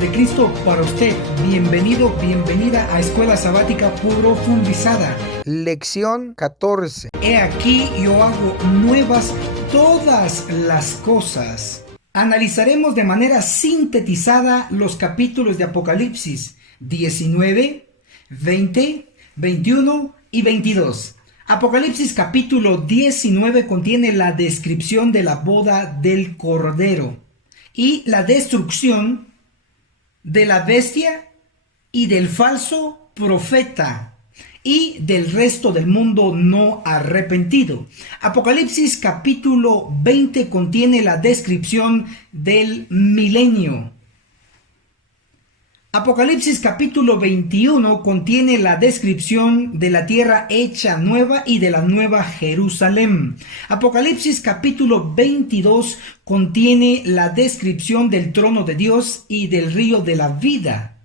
de Cristo para usted. Bienvenido, bienvenida a Escuela Sabática Profundizada. Lección 14. He aquí yo hago nuevas todas las cosas. Analizaremos de manera sintetizada los capítulos de Apocalipsis 19, 20, 21 y 22. Apocalipsis capítulo 19 contiene la descripción de la boda del Cordero y la destrucción de la bestia y del falso profeta y del resto del mundo no arrepentido. Apocalipsis capítulo 20 contiene la descripción del milenio. Apocalipsis capítulo 21 contiene la descripción de la tierra hecha nueva y de la nueva Jerusalén. Apocalipsis capítulo 22 contiene la descripción del trono de Dios y del río de la vida.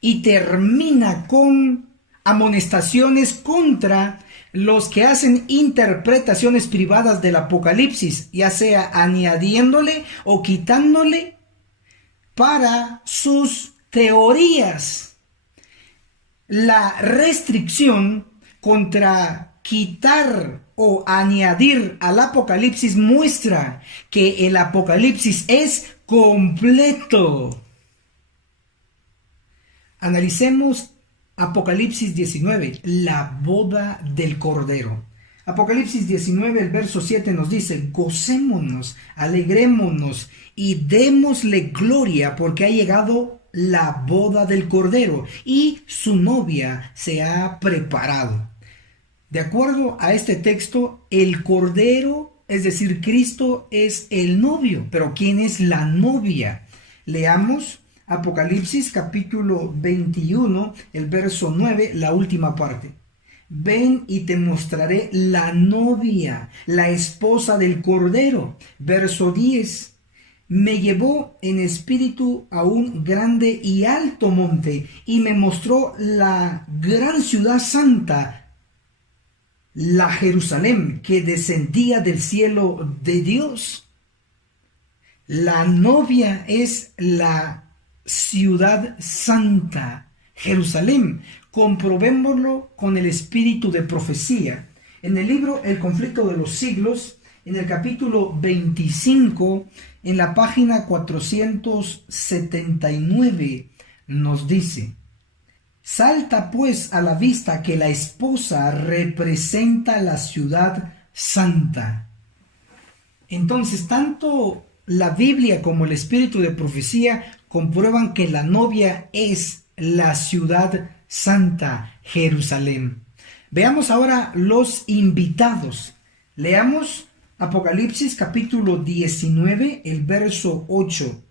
Y termina con amonestaciones contra los que hacen interpretaciones privadas del Apocalipsis, ya sea añadiéndole o quitándole para sus teorías. La restricción contra quitar o añadir al Apocalipsis muestra que el Apocalipsis es completo. Analicemos Apocalipsis 19, la boda del Cordero. Apocalipsis 19, el verso 7 nos dice: gocémonos, alegrémonos y démosle gloria porque ha llegado la boda del Cordero y su novia se ha preparado. De acuerdo a este texto, el Cordero, es decir, Cristo, es el novio. Pero ¿quién es la novia? Leamos Apocalipsis capítulo 21, el verso 9, la última parte. Ven y te mostraré la novia, la esposa del Cordero. Verso 10. Me llevó en espíritu a un grande y alto monte y me mostró la gran ciudad santa, la Jerusalén, que descendía del cielo de Dios. La novia es la ciudad santa, Jerusalén. Comprobémoslo con el espíritu de profecía. En el libro El conflicto de los siglos, en el capítulo 25, en la página 479, nos dice: salta pues a la vista que la esposa representa la ciudad santa. Entonces, tanto la Biblia como el espíritu de profecía comprueban que la novia es la ciudad santa, Jerusalén. Veamos ahora los invitados. Leamos Apocalipsis capítulo 19, el verso 8.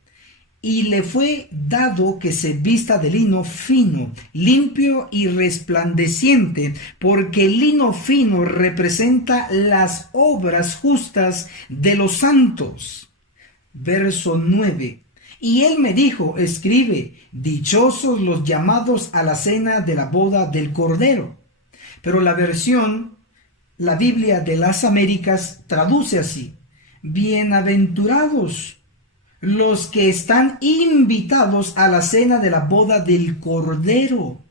Y le fue dado que se vista de lino fino, limpio y resplandeciente, porque el lino fino representa las obras justas de los santos. Verso 9. Y él me dijo: escribe, dichosos los llamados a la cena de la boda del Cordero. Pero la Biblia de las Américas traduce así: bienaventurados los que están invitados a la cena de la boda del Cordero.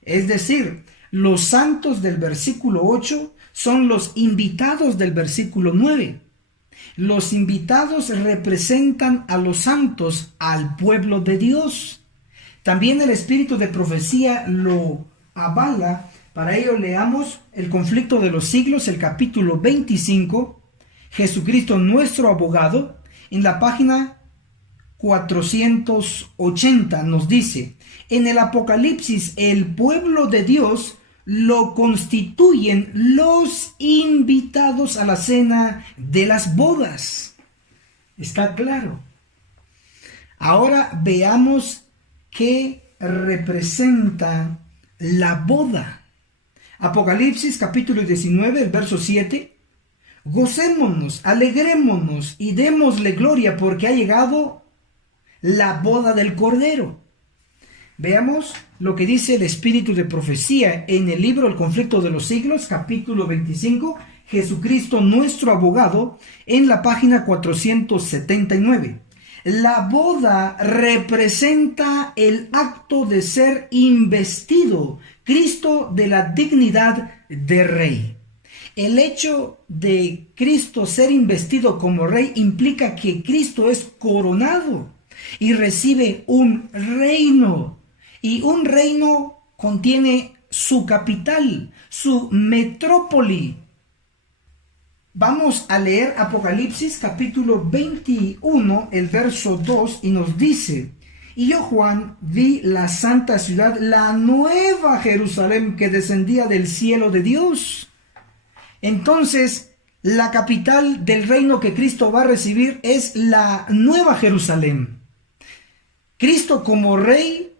Es decir, los santos del versículo 8 son los invitados del versículo 9. Los invitados representan a los santos, al pueblo de Dios. También el espíritu de profecía lo avala. Para ello leamos El conflicto de los siglos, el capítulo 25, Jesucristo nuestro abogado. En la página 480 nos dice: en el Apocalipsis el pueblo de Dios lo constituyen los invitados a la cena de las bodas. ¿Está claro? Ahora veamos qué representa la boda. Apocalipsis capítulo 19, el verso 7. Gocémonos, alegrémonos y démosle gloria porque ha llegado la boda del Cordero. Veamos lo que dice el espíritu de profecía en el libro El conflicto de los siglos, capítulo 25, Jesucristo nuestro abogado, en la página 479. La boda representa el acto de ser investido Cristo de la dignidad de rey. El hecho de Cristo ser investido como rey implica que Cristo es coronado y recibe un reino. Y un reino contiene su capital, su metrópoli. Vamos a leer Apocalipsis capítulo 21, el verso 2, y nos dice: y yo, Juan, vi la santa ciudad, la nueva Jerusalén, que descendía del cielo de Dios. Entonces, la capital del reino que Cristo va a recibir es la nueva Jerusalén. Cristo como rey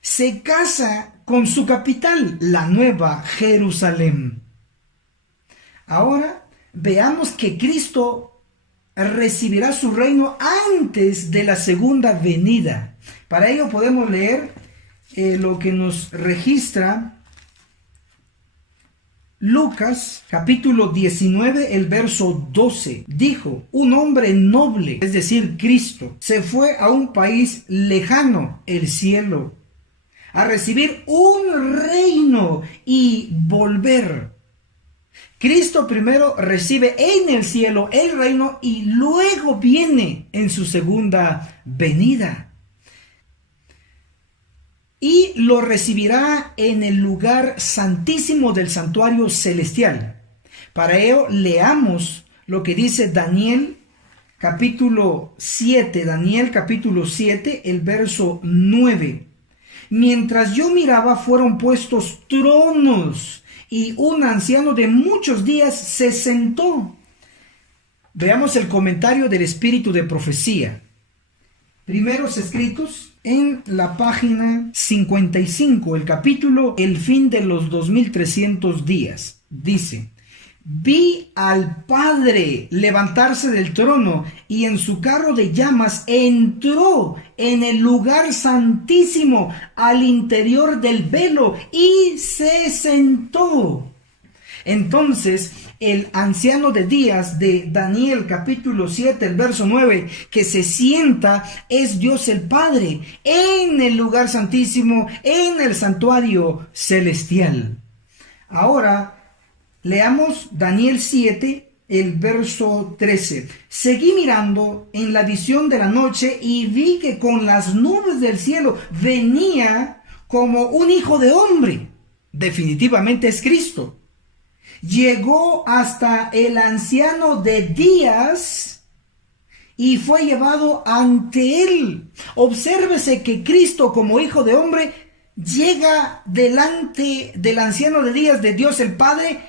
se casa con su capital, la nueva Jerusalén. Ahora veamos que Cristo recibirá su reino antes de la segunda venida. Para ello podemos leer lo que nos registra Lucas capítulo 19, el verso 12. Dijo: un hombre noble, es decir, Cristo, se fue a un país lejano, el cielo, a recibir un reino y volver. Cristo primero recibe en el cielo el reino y luego viene en su segunda venida. Y lo recibirá en el lugar santísimo del santuario celestial. Para ello leamos lo que dice Daniel capítulo 7, el verso 9. Mientras yo miraba, fueron puestos tronos, y un anciano de muchos días se sentó. Veamos el comentario del espíritu de profecía. Primeros escritos en la página 55, el capítulo El fin de los 2300 días. Dice: vi al Padre levantarse del trono, y en su carro de llamas entró en el lugar santísimo, al interior del velo, y se sentó. Entonces el anciano de días de Daniel capítulo 7, el verso 9, que se sienta, es Dios el Padre en el lugar santísimo, en el santuario celestial. Ahora leamos Daniel 7, el verso 13. Seguí mirando en la visión de la noche y vi que con las nubes del cielo venía como un hijo de hombre. Definitivamente es Cristo. Llegó hasta el anciano de días y fue llevado ante él. Obsérvese que Cristo como hijo de hombre llega delante del anciano de días de Dios el Padre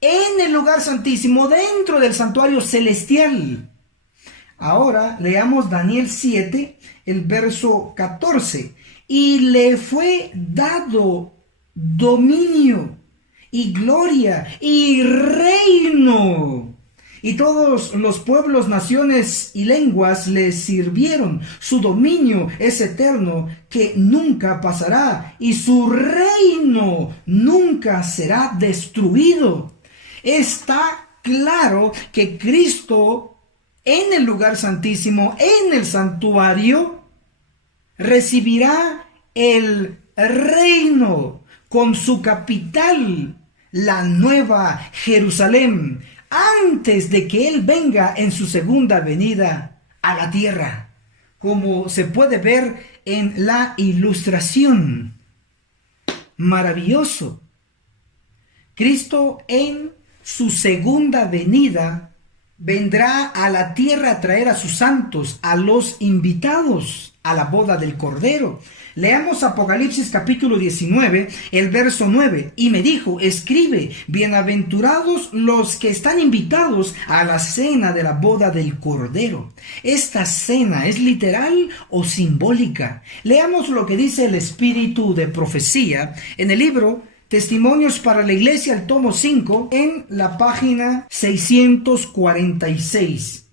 en el lugar santísimo, dentro del santuario celestial. Ahora leamos Daniel 7, el verso 14. Y le fue dado dominio y gloria y reino, y todos los pueblos, naciones y lenguas le sirvieron. Su dominio es eterno, que nunca pasará, y su reino nunca será destruido. Está claro que Cristo en el lugar santísimo, en el santuario, recibirá el reino con su capital, la nueva Jerusalén, antes de que Él venga en su segunda venida a la tierra, como se puede ver en la ilustración. Maravilloso. Cristo en su segunda venida vendrá a la tierra a traer a sus santos, a los invitados a la boda del Cordero. Leamos Apocalipsis capítulo 19, el verso 9. Y me dijo: escribe, bienaventurados los que están invitados a la cena de la boda del Cordero. ¿Esta cena es literal o simbólica? Leamos lo que dice el espíritu de profecía en el libro Testimonios para la Iglesia, el tomo 5, en la página 646.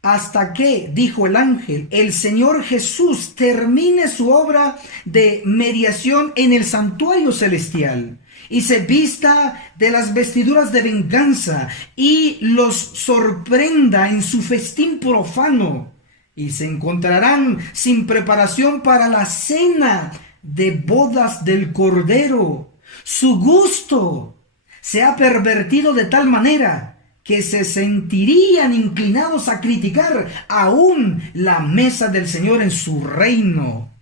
Hasta que, dijo el ángel, el Señor Jesús termine su obra de mediación en el santuario celestial, y se vista de las vestiduras de venganza, y los sorprenda en su festín profano. y se encontrarán sin preparación para la cena de bodas del Cordero. Su gusto se ha pervertido de tal manera que se sentirían inclinados a criticar aún la mesa del Señor en su reino.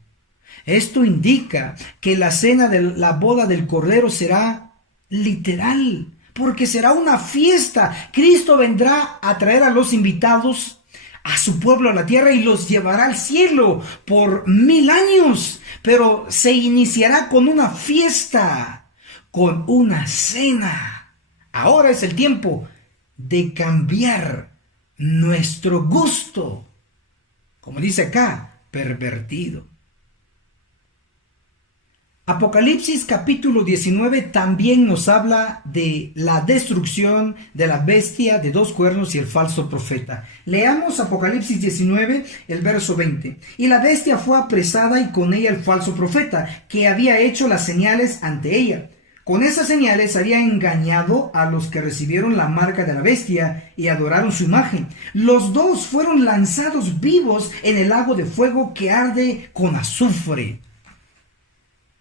Esto indica que la cena de la boda del Cordero será literal, porque será una fiesta. Cristo vendrá a traer a los invitados a su pueblo a la tierra y los llevará al cielo por 1000 años, pero se iniciará con una fiesta, con una cena. Ahora es el tiempo de cambiar nuestro gusto, como dice acá, pervertido. Apocalipsis capítulo 19 también nos habla de la destrucción de la bestia de 2 cuernos y el falso profeta. Leamos Apocalipsis 19, el verso 20. Y la bestia fue apresada y con ella el falso profeta, que había hecho las señales ante ella. Con esas señales había engañado a los que recibieron la marca de la bestia y adoraron su imagen. Los dos fueron lanzados vivos en el lago de fuego que arde con azufre.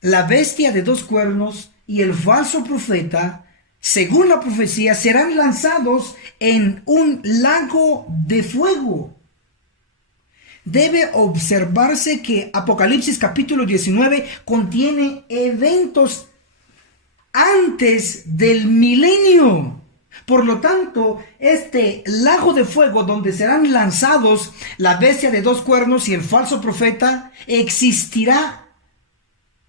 La bestia de 2 cuernos y el falso profeta, según la profecía, serán lanzados en un lago de fuego. Debe observarse que Apocalipsis capítulo 19 contiene eventos antes del milenio. Por lo tanto, este lago de fuego donde serán lanzados la bestia de 2 cuernos y el falso profeta existirá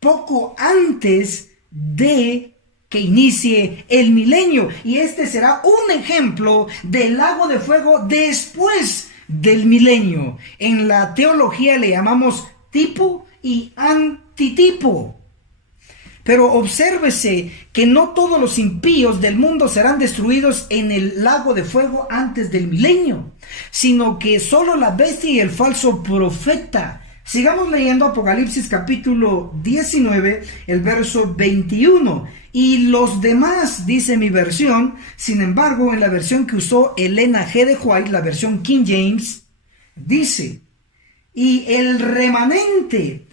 poco antes de que inicie el milenio, y este será un ejemplo del lago de fuego después del milenio. En la teología le llamamos tipo y antitipo. Pero obsérvese que no todos los impíos del mundo serán destruidos en el lago de fuego antes del milenio, sino que solo la bestia y el falso profeta. Sigamos leyendo Apocalipsis capítulo 19, el verso 21. Y los demás, dice mi versión. Sin embargo, en la versión que usó Elena G. de White, la versión King James, dice: y el remanente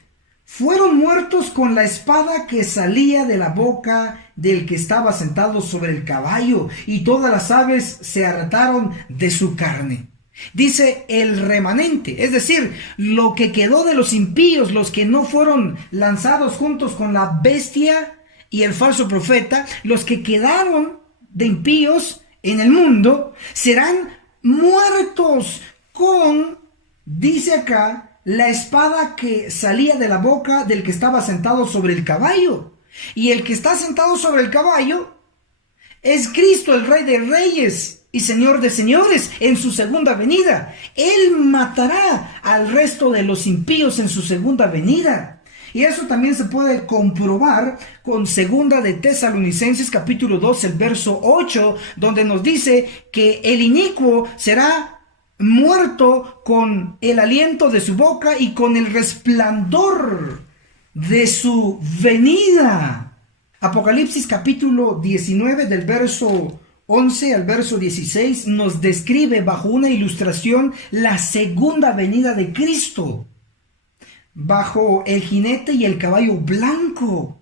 fueron muertos con la espada que salía de la boca del que estaba sentado sobre el caballo, y todas las aves se hartaron de su carne. Dice el remanente, es decir, lo que quedó de los impíos, los que no fueron lanzados juntos con la bestia y el falso profeta, los que quedaron de impíos en el mundo, serán muertos con, dice acá, la espada que salía de la boca del que estaba sentado sobre el caballo. Y el que está sentado sobre el caballo es Cristo, el Rey de Reyes y Señor de señores, en su segunda venida. Él matará al resto de los impíos en su segunda venida. Y eso también se puede comprobar con segunda de Tesalonicenses capítulo 2, el verso 8, donde nos dice que el inicuo será muerto con el aliento de su boca y con el resplandor de su venida. Apocalipsis capítulo 19 del verso 11 al verso 16 nos describe bajo una ilustración la segunda venida de Cristo, bajo el jinete y el caballo blanco.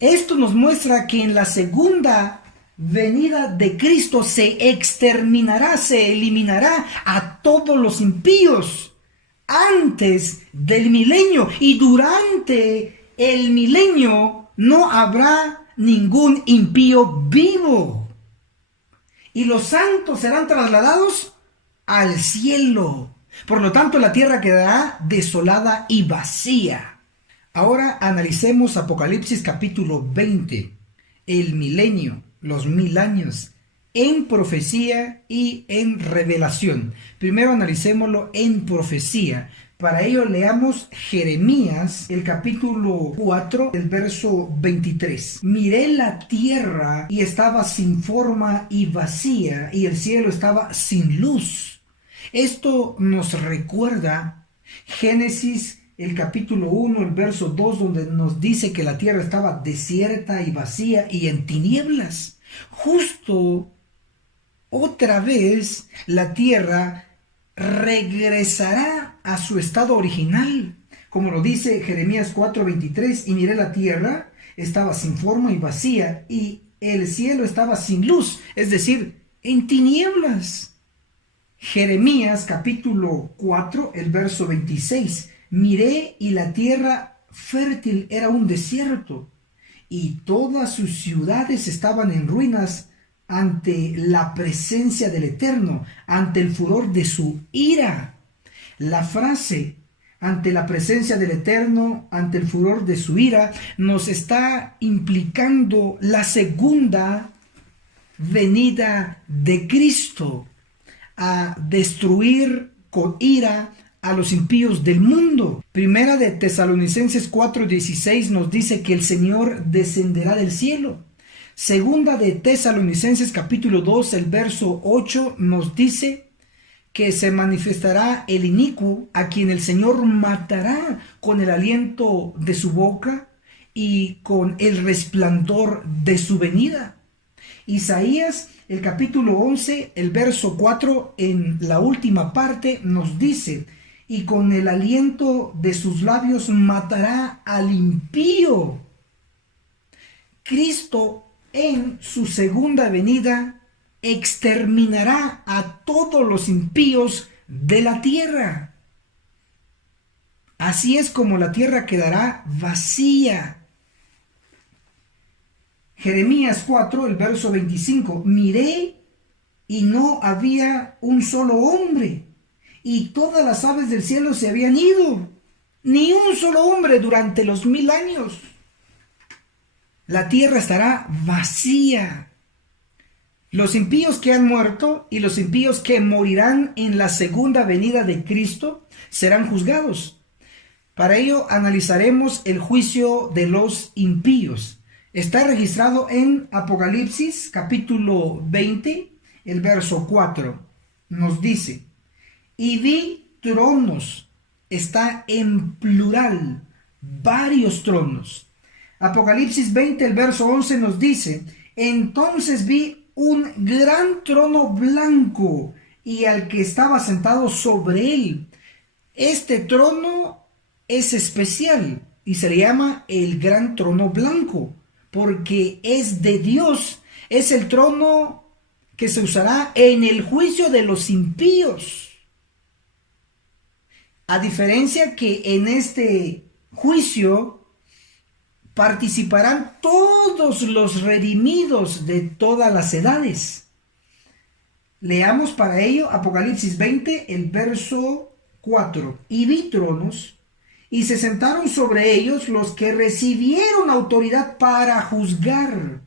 Esto nos muestra que en la segunda venida de Cristo se exterminará, se eliminará a todos los impíos antes del milenio, y durante el milenio no habrá ningún impío vivo, y los santos serán trasladados al cielo. Por lo tanto, la tierra quedará desolada y vacía. Ahora analicemos Apocalipsis capítulo 20, el milenio, los 1000 años, en profecía y en revelación. Primero analicémoslo en profecía. Para ello leamos Jeremías, el capítulo 4, el verso 23. Miré la tierra y estaba sin forma y vacía, y el cielo estaba sin luz. Esto nos recuerda Génesis, el capítulo 1, el verso 2, donde nos dice que la tierra estaba desierta y vacía y en tinieblas. Justo otra vez la tierra regresará a su estado original, como lo dice Jeremías 4:23, y miré la tierra, estaba sin forma y vacía, y el cielo estaba sin luz, es decir, en tinieblas. Jeremías capítulo 4, el verso 26, miré y la tierra fértil era un desierto, y todas sus ciudades estaban en ruinas ante la presencia del Eterno, ante el furor de su ira. La frase ante la presencia del Eterno, ante el furor de su ira, nos está implicando la segunda venida de Cristo a destruir con ira a los impíos del mundo. Primera de Tesalonicenses 4:16 nos dice que el Señor descenderá del cielo. Segunda de Tesalonicenses capítulo 2, el verso 8 nos dice que se manifestará el inicuo, a quien el Señor matará con el aliento de su boca y con el resplandor de su venida. Isaías, el capítulo 11, el verso 4, en la última parte nos dice: y con el aliento de sus labios matará al impío. Cristo en su segunda venida exterminará a todos los impíos de la tierra. Así es como la tierra quedará vacía. Jeremías 4, el verso 25, miré y no había un solo hombre, y todas las aves del cielo se habían ido, ni un solo hombre durante los 1000 años. La tierra estará vacía. Los impíos que han muerto y los impíos que morirán en la segunda venida de Cristo serán juzgados. Para ello analizaremos el juicio de los impíos. Está registrado en Apocalipsis capítulo 20, el verso 4. Nos dice: y vi tronos, está en plural, varios tronos. Apocalipsis 20, el verso 11 nos dice: entonces vi un gran trono blanco y al que estaba sentado sobre él. Este trono es especial y se le llama el gran trono blanco, porque es de Dios. Es el trono que se usará en el juicio de los impíos. A diferencia que en este juicio participarán todos los redimidos de todas las edades. Leamos para ello Apocalipsis 20, el verso 4. Y vi tronos, y se sentaron sobre ellos los que recibieron autoridad para juzgar.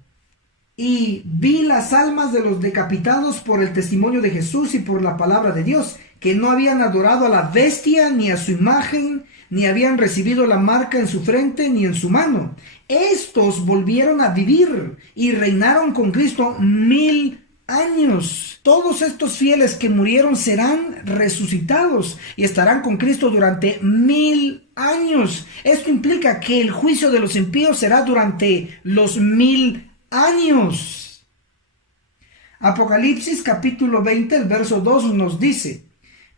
Y vi las almas de los decapitados por el testimonio de Jesús y por la palabra de Dios, que no habían adorado a la bestia ni a su imagen, ni habían recibido la marca en su frente ni en su mano. Estos volvieron a vivir y reinaron con Cristo 1000 años. Todos estos fieles que murieron serán resucitados y estarán con Cristo durante 1000 años. Esto implica que el juicio de los impíos será durante los 1000 años. Apocalipsis capítulo 20, el verso 2 nos dice: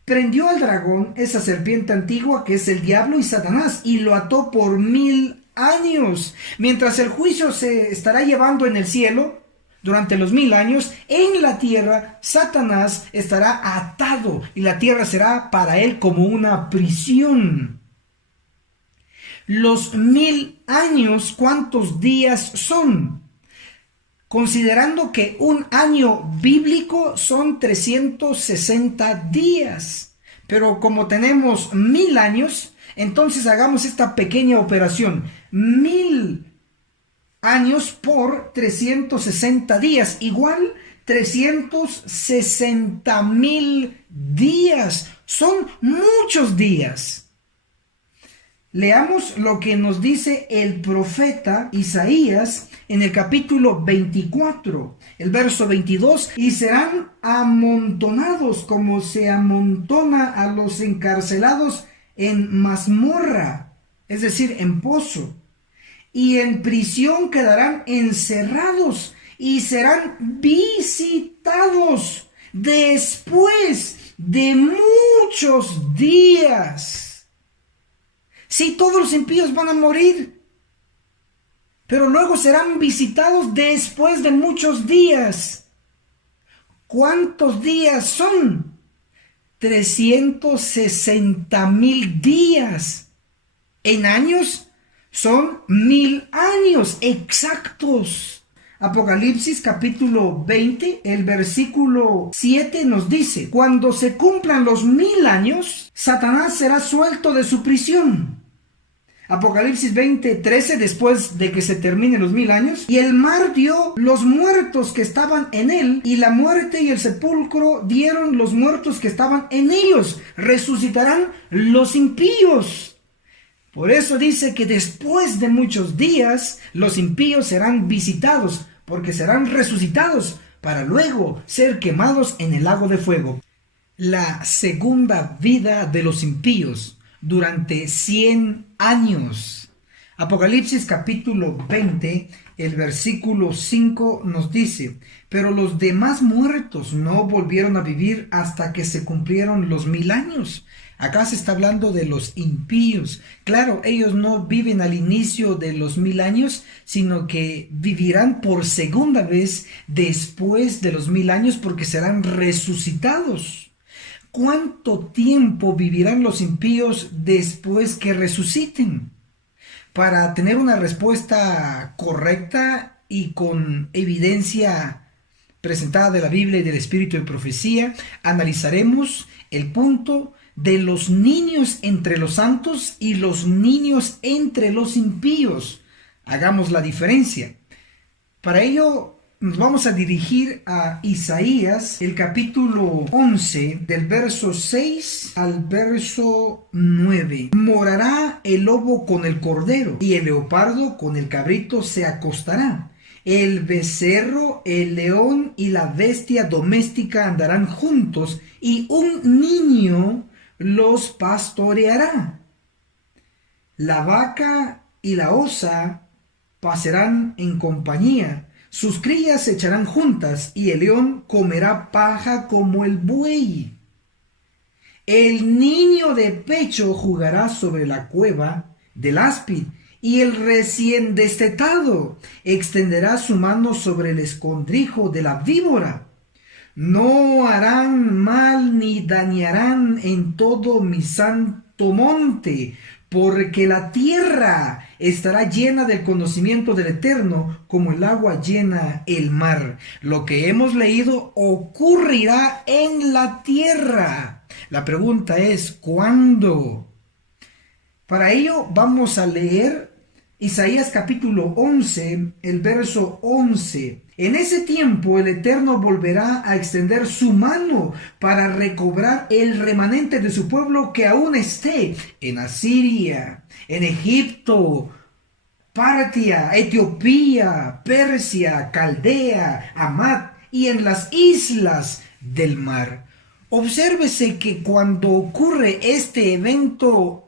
prendió al dragón, esa serpiente antigua que es el diablo y Satanás, y lo ató por 1000 años. Mientras el juicio se estará llevando en el cielo, durante los 1000 años, en la tierra, Satanás estará atado y la tierra será para él como una prisión. Los 1000 años, ¿cuántos días son? Considerando que un año bíblico son 360 días. Pero como tenemos 1000 años, entonces hagamos esta pequeña operación. 1000 años por 360 días, igual 360,000 días. Son muchos días. Leamos lo que nos dice el profeta Isaías en el capítulo 24, el verso 22, y serán amontonados como se amontona a los encarcelados en mazmorra, es decir, en pozo, y en prisión quedarán encerrados y serán visitados después de muchos días. Sí, todos los impíos van a morir, pero luego serán visitados después de muchos días. ¿Cuántos días son? 360,000 días. En años son 1000 años exactos. Apocalipsis capítulo 20, el versículo 7 nos dice: cuando se cumplan los 1000 años, Satanás será suelto de su prisión. Apocalipsis 20:13, después de que se terminen los 1000 años, y el mar dio los muertos que estaban en él, y la muerte y el sepulcro dieron los muertos que estaban en ellos. Resucitarán los impíos. Por eso dice que después de muchos días los impíos serán visitados, porque serán resucitados para luego ser quemados en el lago de fuego. La segunda vida de los impíos durante 100 años. Apocalipsis capítulo 20, el versículo 5 nos dice: pero los demás muertos no volvieron a vivir hasta que se cumplieron los 1000 años. Acá se está hablando de los impíos. Claro, ellos no viven al inicio de los 1000 años, sino que vivirán por segunda vez después de los 1000 años, porque serán resucitados. ¿Cuánto tiempo vivirán los impíos después que resuciten? Para tener una respuesta correcta y con evidencia presentada de la Biblia y del Espíritu de Profecía, analizaremos el punto de los niños entre los santos y los niños entre los impíos. Hagamos la diferencia. Para ello nos vamos a dirigir a Isaías, el capítulo 11, del verso 6 al verso 9. Morará el lobo con el cordero, y el leopardo con el cabrito se acostará. El becerro, el león y la bestia doméstica andarán juntos, y un niño los pastoreará. La vaca y la osa pasarán en compañía. Sus crías se echarán juntas, y el león comerá paja como el buey. El niño de pecho jugará sobre la cueva del áspid, y el recién destetado extenderá su mano sobre el escondrijo de la víbora. No harán mal ni dañarán en todo mi santo monte, porque la tierra estará llena del conocimiento del Eterno, como el agua llena el mar. Lo que hemos leído ocurrirá en la tierra. La pregunta es, ¿cuándo? Para ello vamos a leer Isaías capítulo 11, el verso 11. En ese tiempo el Eterno volverá a extender su mano para recobrar el remanente de su pueblo que aún esté en Asiria, en Egipto, Partia, Etiopía, Persia, Caldea, Hamat y en las islas del mar. Obsérvese que cuando ocurre este evento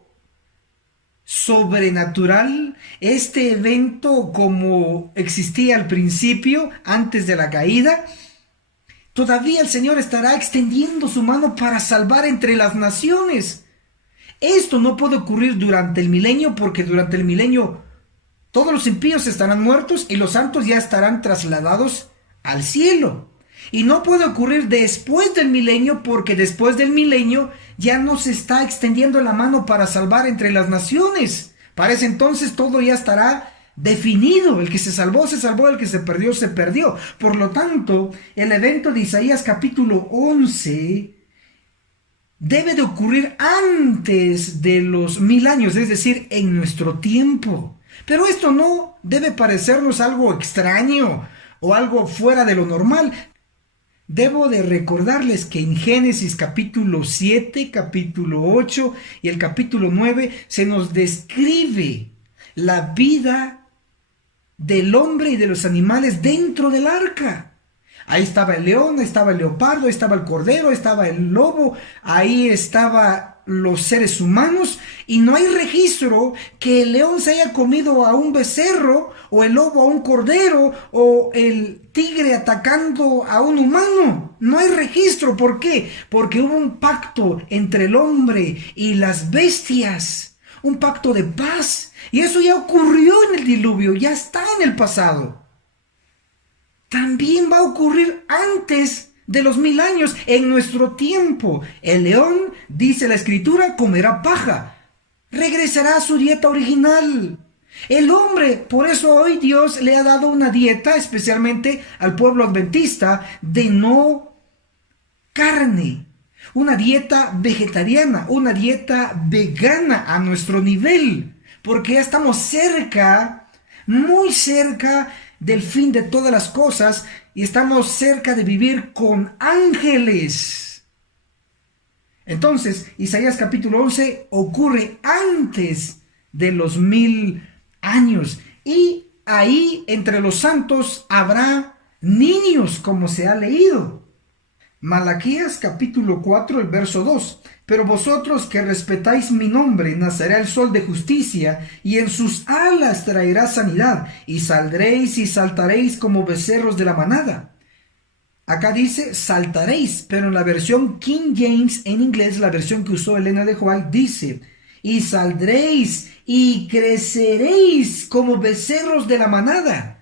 sobrenatural, este evento como existía al principio, antes de la caída, todavía el Señor estará extendiendo su mano para salvar entre las naciones. Esto no puede ocurrir durante el milenio, porque durante el milenio todos los impíos estarán muertos y los santos ya estarán trasladados al cielo. Y no puede ocurrir después del milenio, porque después del milenio ya no se está extendiendo la mano para salvar entre las naciones. Para ese entonces todo ya estará definido. El que se salvó, el que se perdió. Por lo tanto, el evento de Isaías capítulo 11 debe de ocurrir antes de los 1000 años, es decir, en nuestro tiempo. Pero esto no debe parecernos algo extraño o algo fuera de lo normal. Debo de recordarles que en Génesis capítulo 7, capítulo 8 y el capítulo 9 se nos describe la vida del hombre y de los animales dentro del arca. Ahí estaba el león, estaba el leopardo, estaba el cordero, estaba el lobo, ahí estaba los seres humanos y no hay registro que el león se haya comido a un becerro o el lobo a un cordero o el tigre atacando a un humano. No hay registro. ¿Por qué? Porque hubo un pacto entre el hombre y las bestias, un pacto de paz, y eso ya ocurrió en el diluvio, ya está en el pasado. También va a ocurrir antes de los 1000 años, en nuestro tiempo. El león, dice la escritura, comerá paja, regresará a su dieta original. El hombre, por eso hoy Dios le ha dado una dieta, especialmente al pueblo adventista, de no carne, una dieta vegetariana, una dieta vegana a nuestro nivel, porque ya estamos cerca, muy cerca del fin de todas las cosas, y estamos cerca de vivir con ángeles. Entonces, Isaías capítulo 11 ocurre antes de los 1000 años, y ahí entre los santos habrá niños, como se ha leído. Malaquías capítulo 4, el verso 2. Pero vosotros que respetáis mi nombre, nacerá el sol de justicia, y en sus alas traerá sanidad, y saldréis y saltaréis como becerros de la manada. Acá dice saltaréis, pero en la versión King James, en inglés, la versión que usó Elena de White, dice, y saldréis y creceréis como becerros de la manada.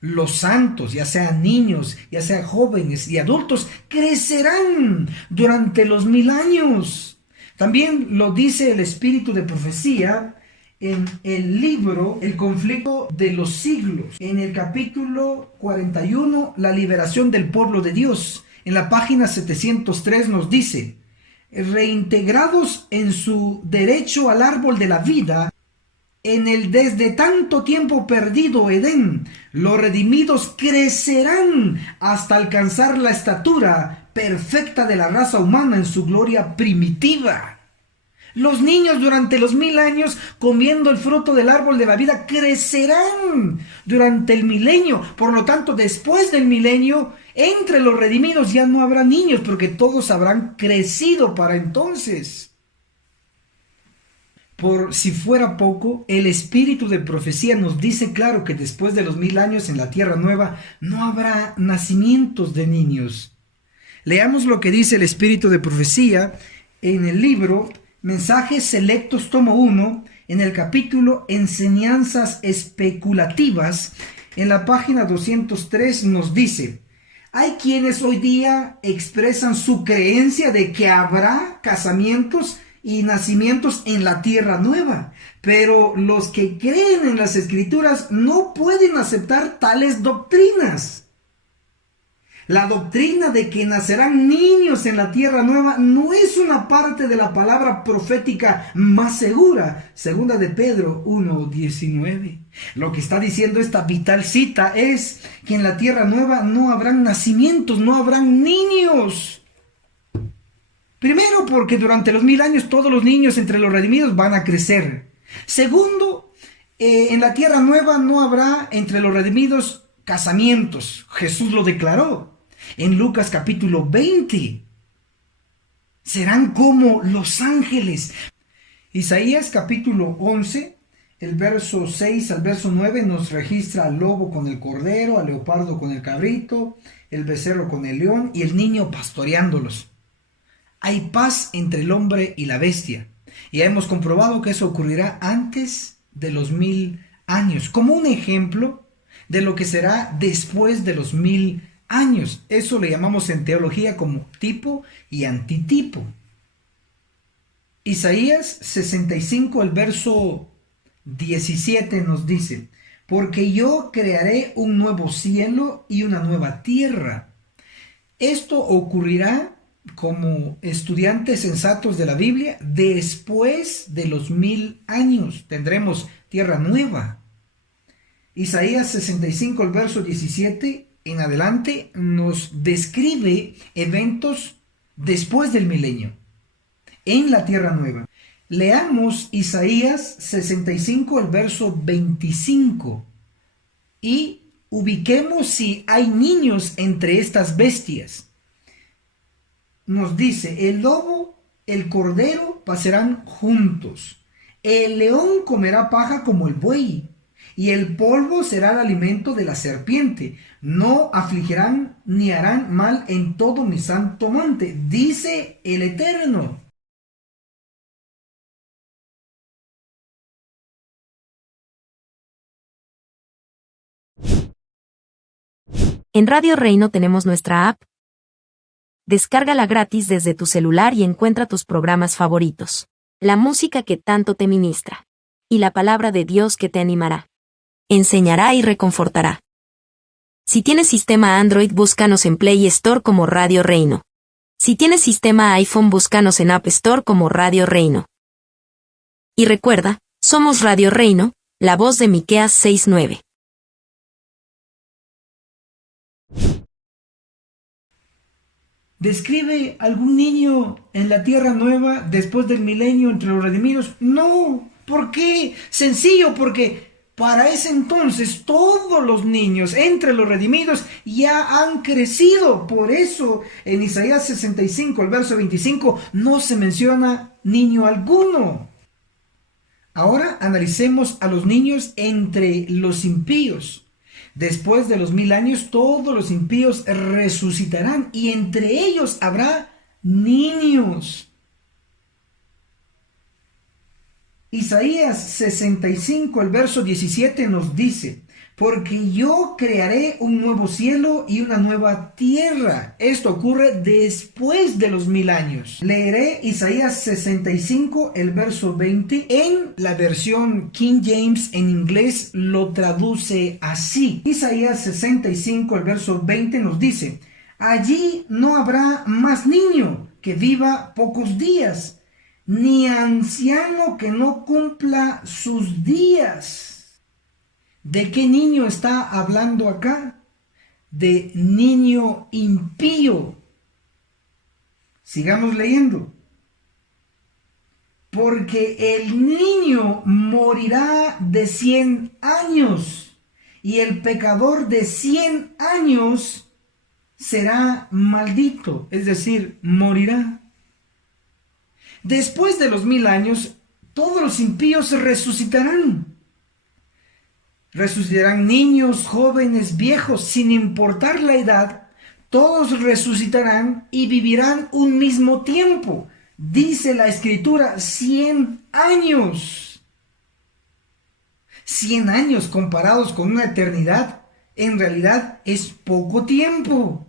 Los santos, ya sean niños, ya sean jóvenes y adultos, crecerán durante los 1000 años. También lo dice el espíritu de profecía en el libro El conflicto de los siglos, en el capítulo 41, la liberación del pueblo de Dios. En la página 703 nos dice, reintegrados en su derecho al árbol de la vida, en el desde tanto tiempo perdido Edén, los redimidos crecerán hasta alcanzar la estatura perfecta de la raza humana en su gloria primitiva. Los niños durante los 1000 años comiendo el fruto del árbol de la vida crecerán durante el milenio. Por lo tanto, después del milenio, entre los redimidos ya no habrá niños porque todos habrán crecido para entonces. Por si fuera poco, el espíritu de profecía nos dice claro que después de los 1000 años en la tierra nueva no habrá nacimientos de niños. Leamos lo que dice el espíritu de profecía en el libro Mensajes Selectos tomo 1, en el capítulo Enseñanzas Especulativas, en la página 203 nos dice, hay quienes hoy día expresan su creencia de que habrá casamientos y nacimientos en la tierra nueva, pero los que creen en las escrituras no pueden aceptar tales doctrinas. La doctrina de que nacerán niños en la tierra nueva no es una parte de la palabra profética más segura, segunda de Pedro 1:19. Lo que está diciendo esta vital cita es que en la tierra nueva no habrán nacimientos, no habrán niños. Primero, porque durante los 1000 años todos los niños entre los redimidos van a crecer. Segundo, en la tierra nueva no habrá entre los redimidos casamientos. Jesús lo declaró en Lucas capítulo 20. Serán como los ángeles. Isaías capítulo 11, el verso 6 al verso 9 nos registra al lobo con el cordero, al leopardo con el cabrito, el becerro con el león y el niño pastoreándolos. Hay paz entre el hombre y la bestia. Y ya hemos comprobado que eso ocurrirá antes de los 1000 años, como un ejemplo de lo que será después de los 1000 años. Eso le llamamos en teología como tipo y antitipo. Isaías 65, el verso 17 nos dice, porque yo crearé un nuevo cielo y una nueva tierra. Esto ocurrirá como estudiantes sensatos de la Biblia, después de los 1000 años tendremos tierra nueva. Isaías 65, el verso 17 en adelante nos describe eventos después del milenio en la tierra nueva. Leamos Isaías 65, el verso 25 y ubiquemos si hay niños entre estas bestias. Nos dice, el lobo el cordero pasarán juntos. El león comerá paja como el buey, y el polvo será el alimento de la serpiente. No afligirán ni harán mal en todo mi santo monte, dice el Eterno. En Radio Reino tenemos nuestra app. Descárgala gratis desde tu celular y encuentra tus programas favoritos, la música que tanto te ministra, y la palabra de Dios que te animará, enseñará y reconfortará. Si tienes sistema Android, búscanos en Play Store como Radio Reino. Si tienes sistema iPhone, búscanos en App Store como Radio Reino. Y recuerda, somos Radio Reino, la voz de Miqueas 6:9. ¿Describe algún niño en la tierra nueva después del milenio entre los redimidos? No. ¿Por qué? Sencillo, porque para ese entonces todos los niños entre los redimidos ya han crecido. Por eso en Isaías 65, el verso 25, no se menciona niño alguno. Ahora analicemos a los niños entre los impíos. Después de los 1000 años, todos los impíos resucitarán y entre ellos habrá niños. Isaías 65, el verso 17 nos dice: porque yo crearé un nuevo cielo y una nueva tierra. Esto ocurre después de los 1000 años. Leeré Isaías 65, el verso 20. En la versión King James en inglés lo traduce así. Isaías 65, el verso 20 nos dice: allí no habrá más niño que viva pocos días, ni anciano que no cumpla sus días. ¿De qué niño está hablando acá? De niño impío. Sigamos leyendo. Porque el niño morirá de 100 años, y el pecador de 100 años será maldito, es decir, morirá. Después de los 1000 años, todos los impíos resucitarán. Resucitarán niños, jóvenes, viejos, sin importar la edad. Todos resucitarán y vivirán un mismo tiempo. Dice la Escritura, 100 años. 100 años comparados con una eternidad, en realidad es poco tiempo.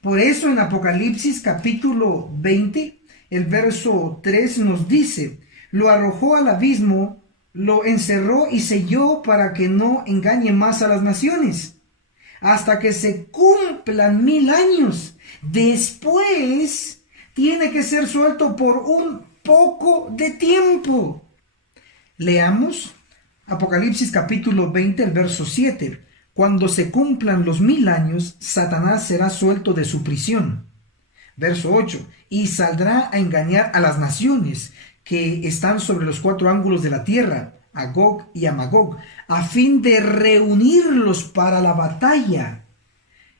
Por eso en Apocalipsis capítulo 20, el verso 3 nos dice: lo arrojó al abismo, lo encerró y selló para que no engañe más a las naciones, hasta que se cumplan 1000 años. Después tiene que ser suelto por un poco de tiempo. Leamos Apocalipsis capítulo 20, el verso 7. Cuando se cumplan los 1000 años, Satanás será suelto de su prisión. Verso 8. Y saldrá a engañar a las naciones que están sobre los 4 ángulos de la tierra, a Gog y a Magog, a fin de reunirlos para la batalla.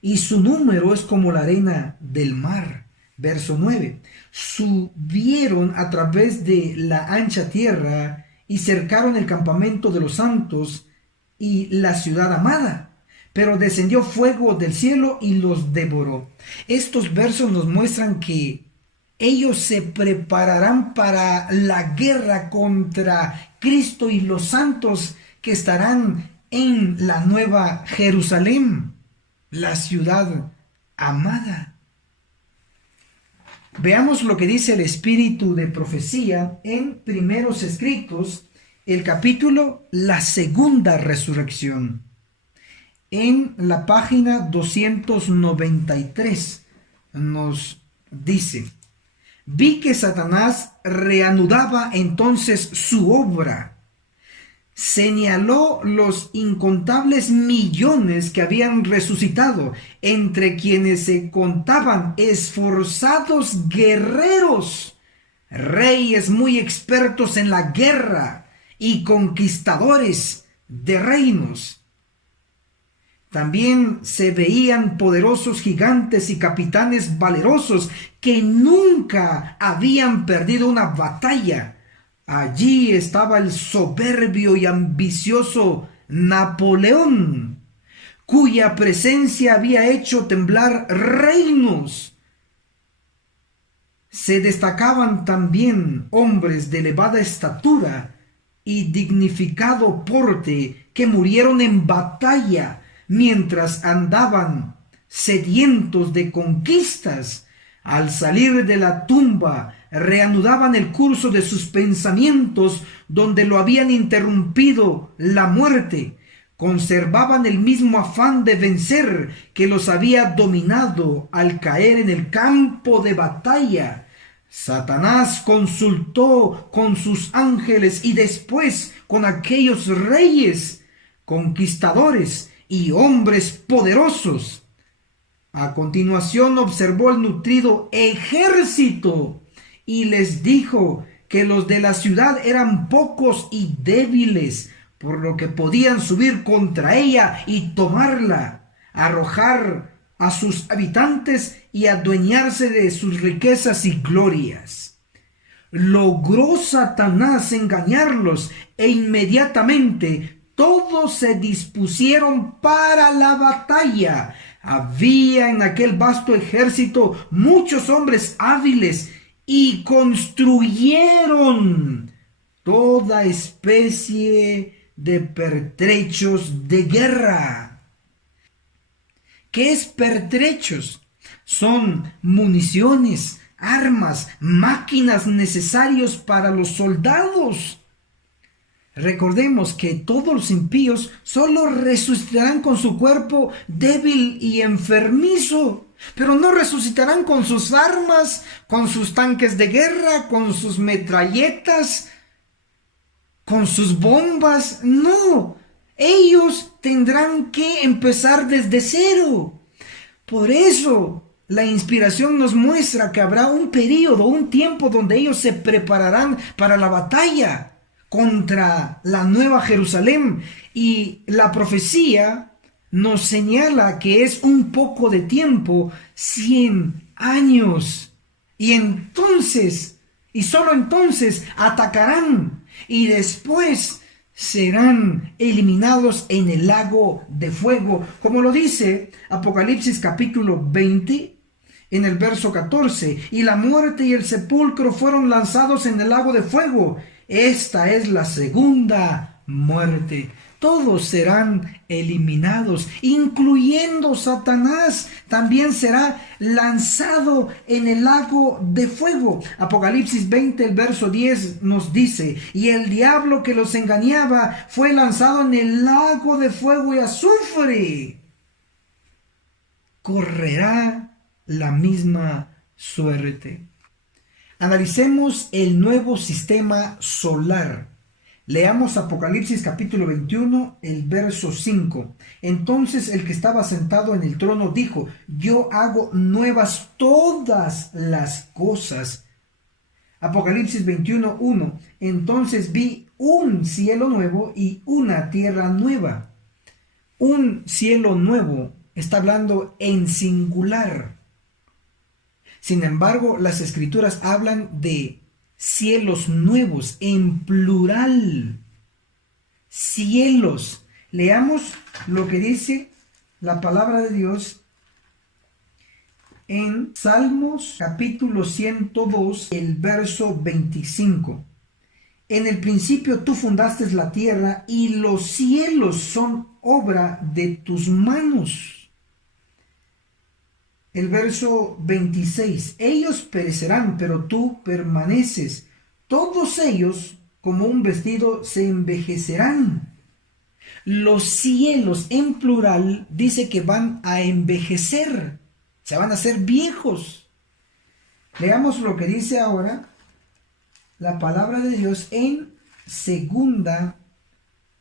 Y su número es como la arena del mar. Verso 9. Subieron a través de la ancha tierra y cercaron el campamento de los santos y la ciudad amada. Pero descendió fuego del cielo y los devoró. Estos versos nos muestran que ellos se prepararán para la guerra contra Cristo y los santos que estarán en la nueva Jerusalén, la ciudad amada. Veamos lo que dice el espíritu de profecía en Primeros Escritos, el capítulo La Segunda Resurrección. En la página 293 nos dice: vi que Satanás reanudaba entonces su obra. Señaló los incontables millones que habían resucitado, entre quienes se contaban esforzados guerreros, reyes muy expertos en la guerra y conquistadores de reinos. También se veían poderosos gigantes y capitanes valerosos que nunca habían perdido una batalla. Allí estaba el soberbio y ambicioso Napoleón, cuya presencia había hecho temblar reinos. Se destacaban también hombres de elevada estatura y dignificado porte que murieron en batalla mientras andaban sedientos de conquistas. Al salir de la tumba, reanudaban el curso de sus pensamientos donde lo habían interrumpido la muerte. Conservaban el mismo afán de vencer que los había dominado al caer en el campo de batalla. Satanás consultó con sus ángeles y después con aquellos reyes, conquistadores y hombres poderosos. A continuación observó el nutrido ejército y les dijo que los de la ciudad eran pocos y débiles, por lo que podían subir contra ella y tomarla, arrojar a sus habitantes y adueñarse de sus riquezas y glorias. Logró Satanás engañarlos e inmediatamente todos se dispusieron para la batalla. Había en aquel vasto ejército muchos hombres hábiles y construyeron toda especie de pertrechos de guerra. ¿Qué es pertrechos? Son municiones, armas, máquinas necesarios para los soldados. Recordemos que todos los impíos solo resucitarán con su cuerpo débil y enfermizo, pero no resucitarán con sus armas, con sus tanques de guerra, con sus metralletas, con sus bombas. No, ellos tendrán que empezar desde cero. Por eso la inspiración nos muestra que habrá un periodo, un tiempo donde ellos se prepararán para la batalla contra la Nueva Jerusalén, y la profecía nos señala que es un poco de tiempo, 100 años, y entonces, y solo entonces atacarán y después serán eliminados en el lago de fuego, como lo dice Apocalipsis capítulo 20 en el verso 14, y la muerte y el sepulcro fueron lanzados en el lago de fuego. Esta es la segunda muerte. Todos serán eliminados, incluyendo Satanás. También será lanzado en el lago de fuego. Apocalipsis 20, el verso 10 nos dice: y el diablo que los engañaba fue lanzado en el lago de fuego y azufre. Correrá la misma suerte. Analicemos el nuevo sistema solar. Leamos Apocalipsis capítulo 21, el verso 5. Entonces el que estaba sentado en el trono dijo: yo hago nuevas todas las cosas. Apocalipsis 21, 1. Entonces vi un cielo nuevo y una tierra nueva. Un cielo nuevo está hablando en singular. Sin embargo, las escrituras hablan de cielos nuevos en plural. Cielos. Leamos lo que dice la palabra de Dios en Salmos capítulo 102, el verso 25. En el principio tú fundaste la tierra y los cielos son obra de tus manos. El verso 26, ellos perecerán, pero tú permaneces. Todos ellos, como un vestido, se envejecerán. Los cielos, en plural, dice que van a envejecer, se van a hacer viejos. Leamos lo que dice ahora la palabra de Dios en segunda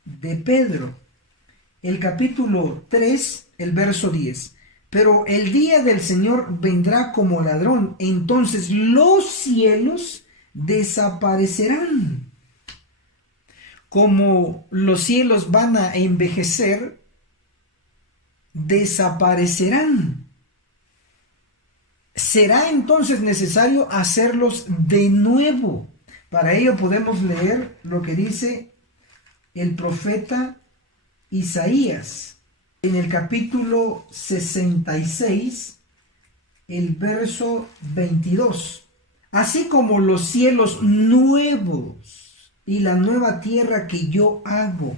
de Pedro, el capítulo 3, el verso 10. Pero el día del Señor vendrá como ladrón, entonces los cielos desaparecerán. Como los cielos van a envejecer, desaparecerán. Será entonces necesario hacerlos de nuevo. Para ello podemos leer lo que dice el profeta Isaías en el capítulo 66, el verso 22. Así como los cielos nuevos y la nueva tierra que yo hago.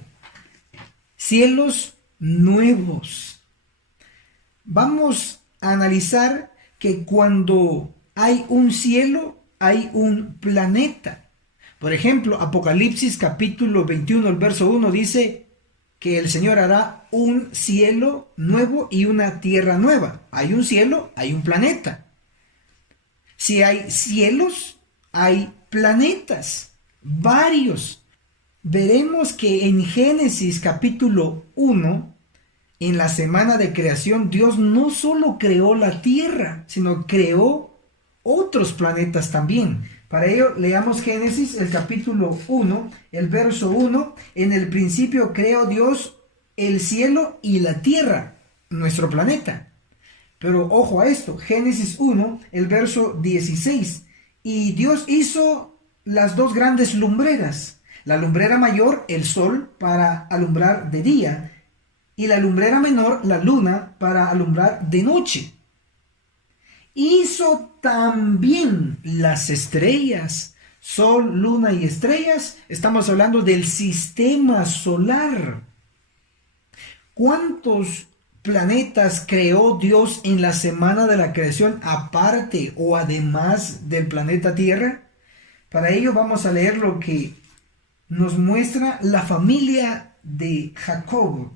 Cielos nuevos. Vamos a analizar que cuando hay un cielo, hay un planeta. Por ejemplo, Apocalipsis capítulo 21, el verso 1 dice que el Señor hará un cielo nuevo y una tierra nueva. Hay un cielo, hay un planeta. Si hay cielos, hay planetas, varios. Veremos que en Génesis capítulo 1, en la semana de creación, Dios no solo creó la tierra, sino creó otros planetas también. Para ello, leamos Génesis, el capítulo 1, el verso 1. En el principio creó Dios el cielo y la tierra, nuestro planeta. Pero ojo a esto, Génesis 1, el verso 16. Y Dios hizo las dos grandes lumbreras. La lumbrera mayor, el sol, para alumbrar de día, y la lumbrera menor, la luna, para alumbrar de noche. Hizo también las estrellas, sol, luna y estrellas. Estamos hablando del sistema solar. ¿Cuántos planetas creó Dios en la semana de la creación aparte o además del planeta Tierra? Para ello vamos a leer lo que nos muestra la familia de Jacob.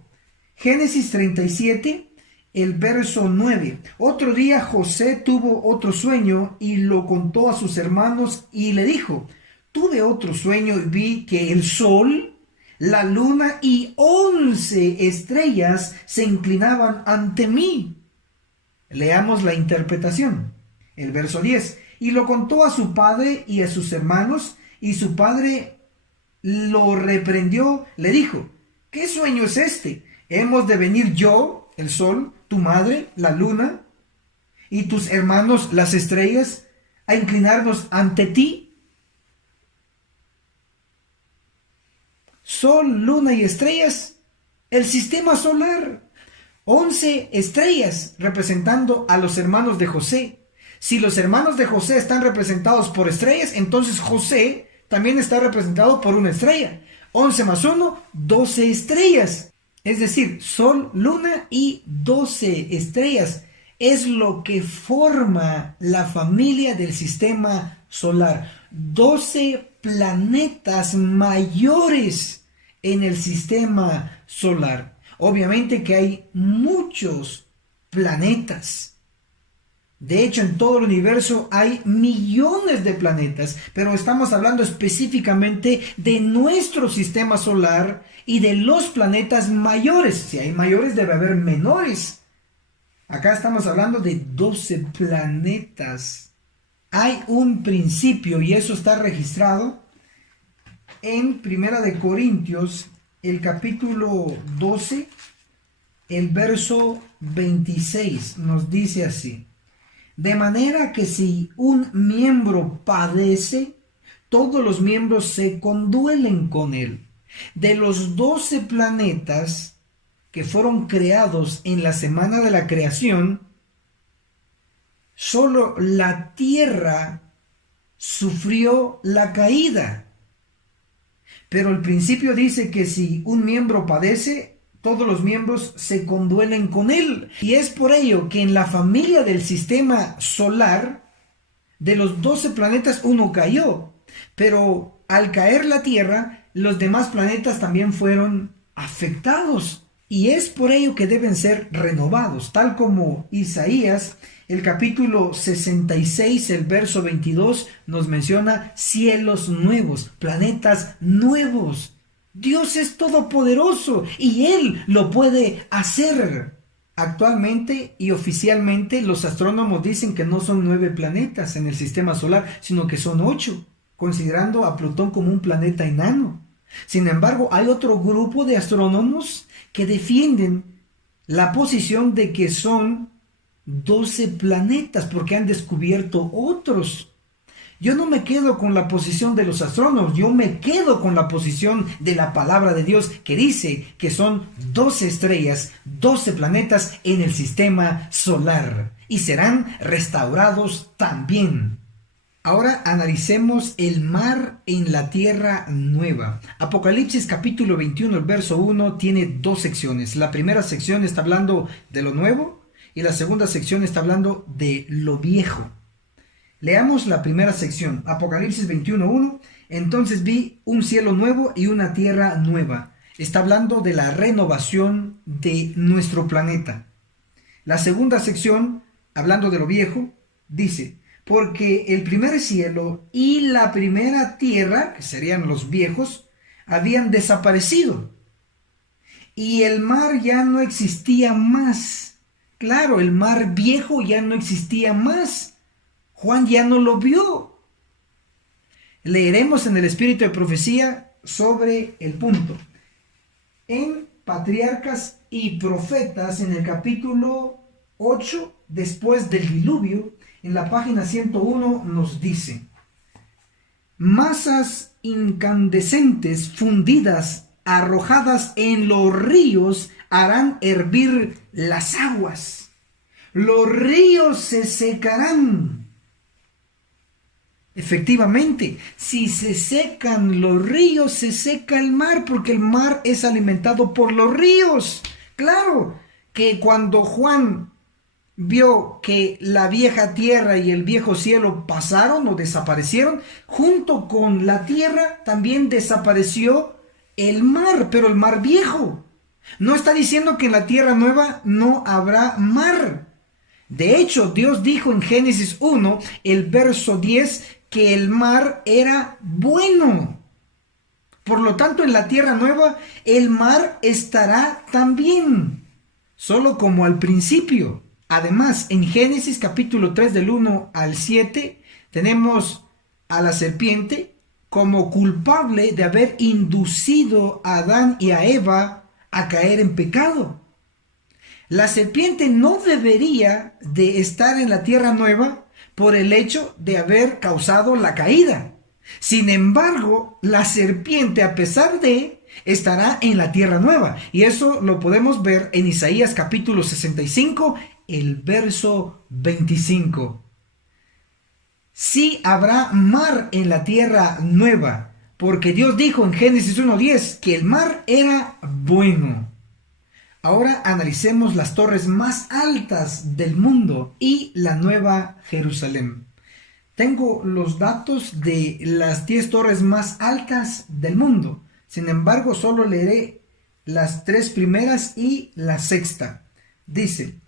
Génesis 37, el verso 9. Otro día José tuvo otro sueño y lo contó a sus hermanos y le dijo: tuve otro sueño y vi que el sol, la luna y 11 estrellas se inclinaban ante mí. Leamos la interpretación. El verso 10. Y lo contó a su padre y a sus hermanos, y su padre lo reprendió, le dijo: ¿qué sueño es este? ¿Hemos de venir yo, el sol, tu madre, la luna, y tus hermanos, las estrellas, a inclinarnos ante ti? Sol, luna y estrellas, el sistema solar. 11 estrellas representando a los hermanos de José. Si los hermanos de José están representados por estrellas, entonces José también está representado por una estrella. 11 más 1, 12 estrellas. Es decir, sol, luna y 12 estrellas. Es lo que forma la familia del sistema solar. 12 planetas mayores en el sistema solar. Obviamente que hay muchos planetas. De hecho, en todo el universo hay millones de planetas, pero estamos hablando específicamente de nuestro sistema solar y de los planetas mayores. Si hay mayores, debe haber menores. Acá estamos hablando de 12 planetas. Hay un principio, y eso está registrado en Primera de Corintios, el capítulo 12, el verso 26. Nos dice así: de manera que si un miembro padece, todos los miembros se conduelen con él. De los 12 planetas que fueron creados en la semana de la creación, solo la Tierra sufrió la caída. Pero el principio dice que si un miembro padece, todos los miembros se conduelen con él. Y es por ello que en la familia del sistema solar, de los 12 planetas, uno cayó. Pero al caer la Tierra, los demás planetas también fueron afectados. Y es por ello que deben ser renovados, tal como Isaías, el capítulo 66, el verso 22, nos menciona cielos nuevos, planetas nuevos. Dios es todopoderoso y Él lo puede hacer. Actualmente y oficialmente los astrónomos dicen que no son 9 planetas en el sistema solar, sino que son 8, considerando a Plutón como un planeta enano. Sin embargo, hay otro grupo de astrónomos que defienden la posición de que son 12 planetas, porque han descubierto otros. Yo no me quedo con la posición de los astrónomos, yo me quedo con la posición de la palabra de Dios, que dice que son 12 estrellas, 12 planetas en el sistema solar, y serán restaurados también. Ahora analicemos el mar en la tierra nueva. Apocalipsis capítulo 21, el verso 1 tiene dos secciones. La primera sección está hablando de lo nuevo y la segunda sección está hablando de lo viejo. Leamos la primera sección, Apocalipsis 21:1. Entonces vi un cielo nuevo y una tierra nueva. Está hablando de la renovación de nuestro planeta. La segunda sección, hablando de lo viejo, dice: porque el primer cielo y la primera tierra, que serían los viejos, habían desaparecido, y el mar ya no existía más. Claro, el mar viejo ya no existía más. Juan ya no lo vio. Leeremos en el espíritu de profecía sobre el punto. En Patriarcas y Profetas, en el capítulo 8, después del diluvio, en la página 101 nos dice: masas incandescentes fundidas, arrojadas en los ríos, harán hervir las aguas. Los ríos se secarán. Efectivamente, si se secan los ríos, se seca el mar, porque el mar es alimentado por los ríos. Claro que cuando Juan vio que la vieja tierra y el viejo cielo pasaron o desaparecieron, junto con la tierra también desapareció el mar, pero el mar viejo. No está diciendo que en la tierra nueva no habrá mar. De hecho, Dios dijo en Génesis 1, el verso 10, que el mar era bueno. Por lo tanto, en la tierra nueva, el mar estará también, solo como al principio. Además, en Génesis capítulo 3 del 1 al 7, tenemos a la serpiente como culpable de haber inducido a Adán y a Eva a caer en pecado. La serpiente no debería de estar en la tierra nueva por el hecho de haber causado la caída. Sin embargo, la serpiente, a pesar de, estará en la tierra nueva. Y eso lo podemos ver en Isaías capítulo 65, el verso 25. Sí habrá mar en la tierra nueva, porque Dios dijo en Génesis 1:10 que el mar era bueno. Ahora analicemos las torres más altas del mundo y la Nueva Jerusalén. Tengo los datos de las 10 torres más altas del mundo. Sin embargo, solo leeré las 3 primeras y la sexta. Dice: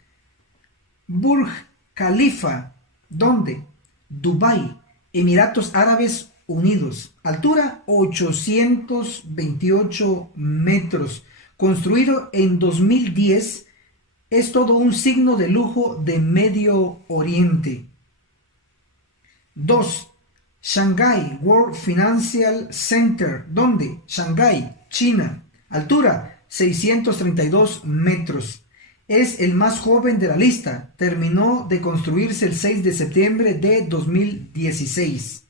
Burj Khalifa, ¿dónde? Dubái, Emiratos Árabes Unidos. Altura 828 metros. Construido en 2010, es todo un signo de lujo de Medio Oriente. 2. Shanghai World Financial Center. ¿Dónde? Shanghai, China. Altura 632 metros. Es el más joven de la lista. Terminó de construirse el 6 de septiembre de 2016.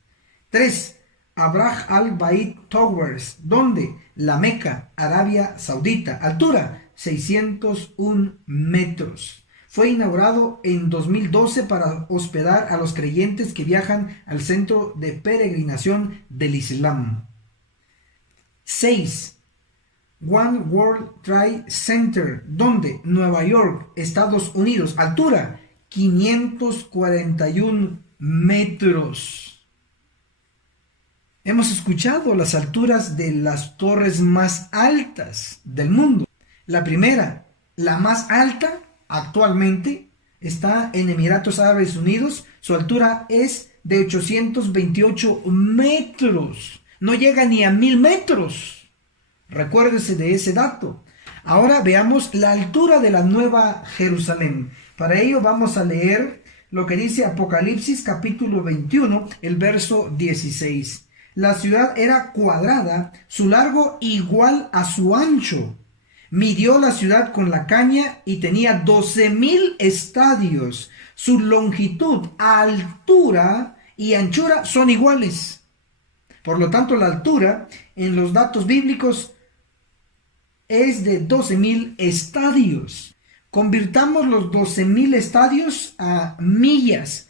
3. Abraj Al Bait Towers. ¿Dónde? La Meca, Arabia Saudita. Altura 601 metros. Fue inaugurado en 2012 para hospedar a los creyentes que viajan al centro de peregrinación del Islam. 6. One World Trade Center. ¿Dónde? Nueva York, Estados Unidos. Altura 541 metros. Hemos escuchado las alturas de las torres más altas del mundo. La primera, la más alta actualmente, está en Emiratos Árabes Unidos. Su altura es de 828 metros. No llega ni a 1000 metros. Recuérdese de ese dato. Ahora veamos la altura de la Nueva Jerusalén. Para ello vamos a leer lo que dice Apocalipsis capítulo 21, el verso 16. La ciudad era cuadrada, su largo igual a su ancho. Midió la ciudad con la caña y tenía 12,000 estadios. Su longitud, altura y anchura son iguales. Por lo tanto, la altura en los datos bíblicos es de 12,000 estadios. Convirtamos los 12,000 estadios a millas.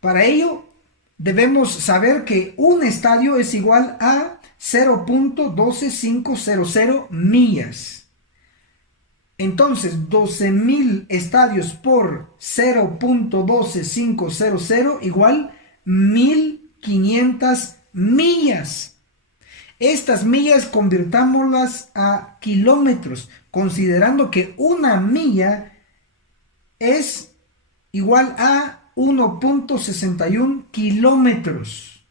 Para ello, debemos saber que un estadio es igual a 0.12500 millas. Entonces, 12,000 estadios por 0.12500 igual 1,500 millas. Estas millas convirtámoslas a kilómetros, considerando que una milla es igual a 1.61 kilómetros.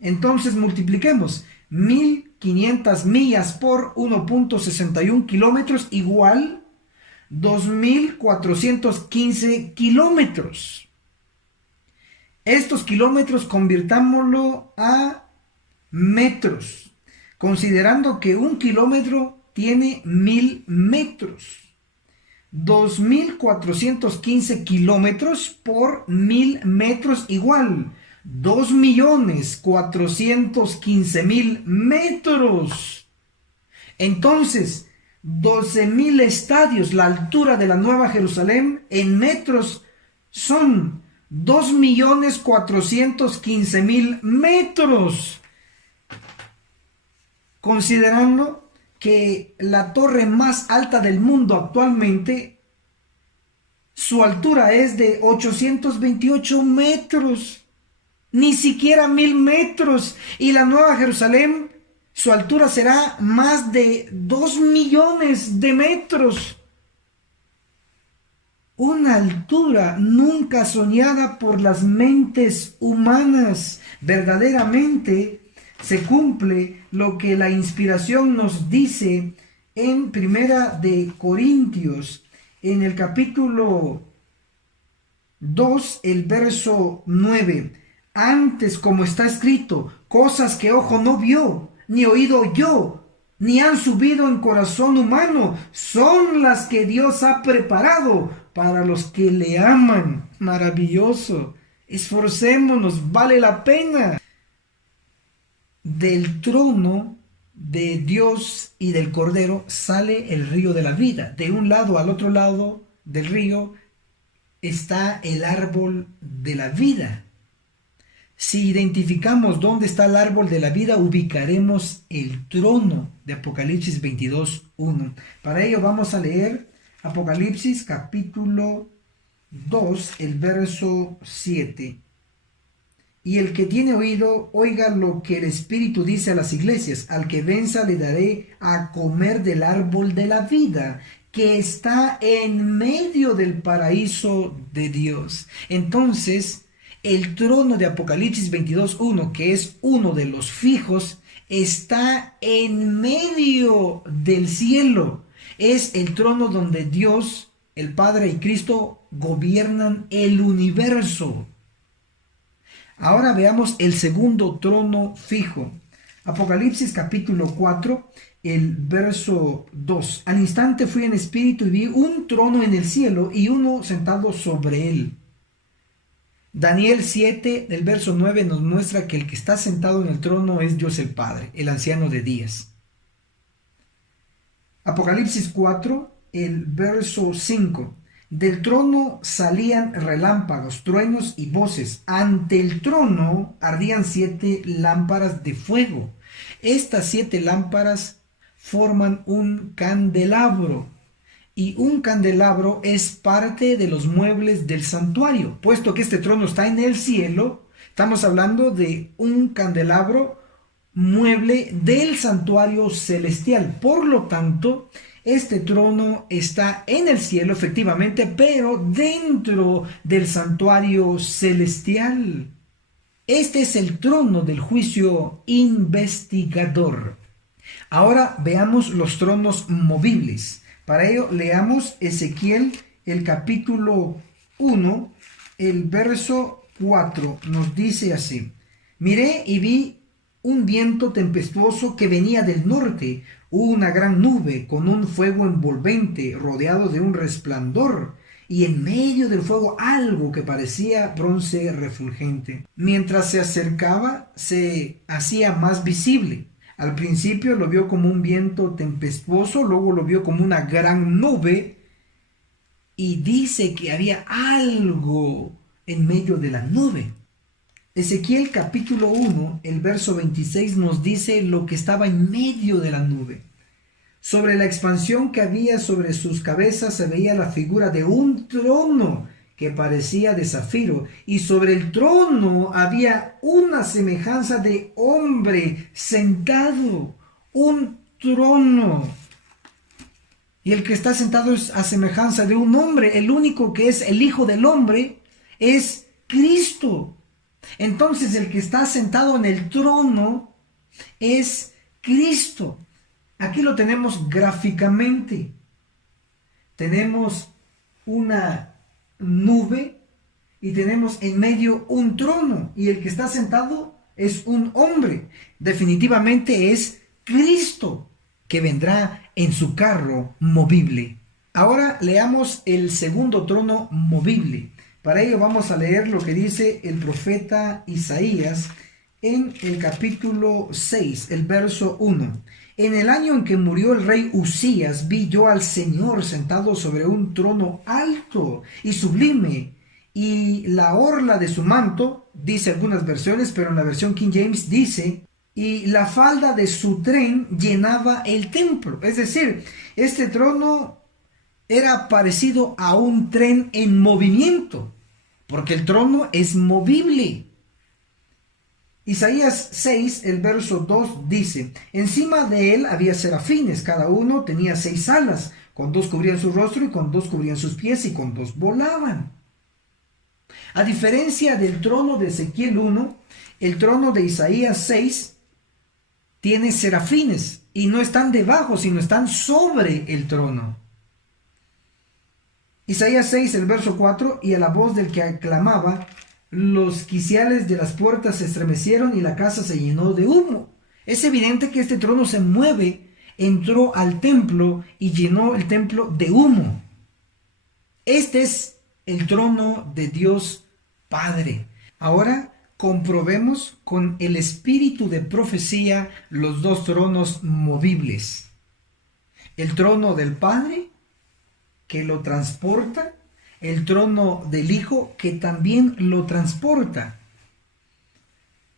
Entonces multipliquemos 1,500 millas por 1.61 kilómetros igual 2,415 kilómetros. Estos kilómetros convirtámoslo a metros, considerando que un kilómetro tiene 1,000 metros. 2,415 kilómetros por 1,000 metros igual 2,415,000 metros. Entonces, 12,000 estadios, la altura de la Nueva Jerusalén en metros son 2,415,000 metros. Considerando que la torre más alta del mundo actualmente, su altura es de 828 metros, ni siquiera 1,000 metros, y la Nueva Jerusalén, su altura será más de 2 millones de metros. Una altura nunca soñada por las mentes humanas. Verdaderamente se cumple lo que la inspiración nos dice en Primera de Corintios, en el capítulo 2, el verso 9. Antes, como está escrito, cosas que ojo no vio, ni oído oyó, ni han subido en corazón humano, son las que Dios ha preparado para los que le aman. Maravilloso. Esforcémonos, vale la pena. Del trono de Dios y del Cordero sale el río de la vida. De un lado al otro lado del río está el árbol de la vida. Si identificamos dónde está el árbol de la vida, ubicaremos el trono de Apocalipsis 22:1. Para ello vamos a leer Apocalipsis capítulo 2, el verso 7. Y el que tiene oído, oiga lo que el Espíritu dice a las iglesias. Al que venza le daré a comer del árbol de la vida, que está en medio del paraíso de Dios. Entonces, el trono de Apocalipsis 22:1, que es uno de los fijos, está en medio del cielo. Es el trono donde Dios, el Padre y Cristo gobiernan el universo. Ahora veamos el segundo trono fijo. Apocalipsis capítulo 4, el verso 2. Al instante fui en espíritu y vi un trono en el cielo y uno sentado sobre él. Daniel 7, el verso 9 nos muestra que el que está sentado en el trono es Dios el Padre, el anciano de días. Apocalipsis 4, el verso 5. Del trono salían relámpagos, truenos y voces. Ante el trono ardían 7 lámparas de fuego. Estas 7 lámparas forman un candelabro. Y un candelabro es parte de los muebles del santuario. Puesto que este trono está en el cielo, estamos hablando de un candelabro mueble del santuario celestial. Por lo tanto, este trono está en el cielo, efectivamente, pero dentro del santuario celestial. Este es el trono del juicio investigador. Ahora veamos los tronos movibles. Para ello leamos Ezequiel, el capítulo 1, el verso 4. Nos dice así: Miré y vi un viento tempestuoso que venía del norte, una gran nube con un fuego envolvente rodeado de un resplandor, y en medio del fuego algo que parecía bronce refulgente. Mientras se acercaba, se hacía más visible. Al principio lo vio como un viento tempestuoso, luego lo vio como una gran nube, y dice que había algo en medio de la nube. Ezequiel capítulo 1, el verso 26 nos dice lo que estaba en medio de la nube. Sobre la expansión que había sobre sus cabezas se veía la figura de un trono que parecía de zafiro, y sobre el trono había una semejanza de hombre sentado, un trono. Y el que está sentado es a semejanza de un hombre. El único que es el Hijo del Hombre es Cristo. Entonces el que está sentado en el trono es Cristo. Aquí lo tenemos gráficamente. Tenemos una nube y tenemos en medio un trono, y el que está sentado es un hombre. Definitivamente es Cristo, que vendrá en su carro movible. Ahora leamos el segundo trono movible. Para ello vamos a leer lo que dice el profeta Isaías en el capítulo 6, el verso 1. En el año en que murió el rey Usías, vi yo al Señor sentado sobre un trono alto y sublime, y la orla de su manto, dice algunas versiones, pero en la versión King James dice, y la falda de su tren llenaba el templo. Es decir, este trono era parecido a un tren en movimiento, porque el trono es movible. Isaías 6, el verso 2 dice, encima de él había serafines, cada uno tenía 6 alas, con 2 cubrían su rostro y con 2 cubrían sus pies y con 2 volaban. A diferencia del trono de Ezequiel 1, el trono de Isaías 6 tiene serafines, y no están debajo, sino están sobre el trono. Isaías 6, el verso 4, y a la voz del que aclamaba, los quiciales de las puertas se estremecieron y la casa se llenó de humo. Es evidente que este trono se mueve, entró al templo y llenó el templo de humo. Este es el trono de Dios Padre. Ahora comprobemos con el espíritu de profecía los 2 tronos movibles. El trono del Padre, que lo transporta, el trono del Hijo, que también lo transporta.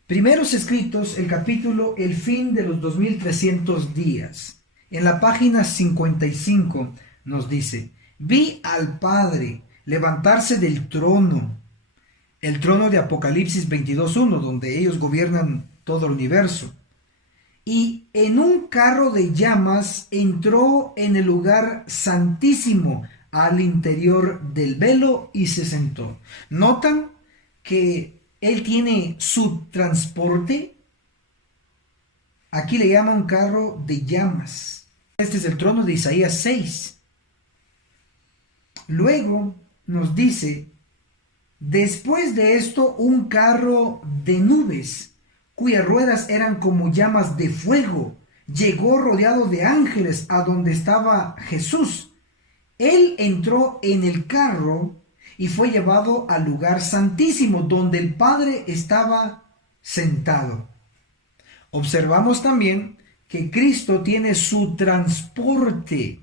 Primeros Escritos, el capítulo El fin de los 2300 días. En la página 55 nos dice, vi al Padre levantarse del trono, el trono de Apocalipsis 22.1, donde ellos gobiernan todo el universo. Y en un carro de llamas entró en el lugar santísimo, al interior del velo, y se sentó. ¿Notan que él tiene su transporte? Aquí le llaman carro de llamas. Este es el trono de Isaías 6. Luego nos dice, después de esto un carro de nubes, cuyas ruedas eran como llamas de fuego, llegó rodeado de ángeles a donde estaba Jesús. Él entró en el carro y fue llevado al lugar santísimo, donde el Padre estaba sentado. Observamos también que Cristo tiene su transporte,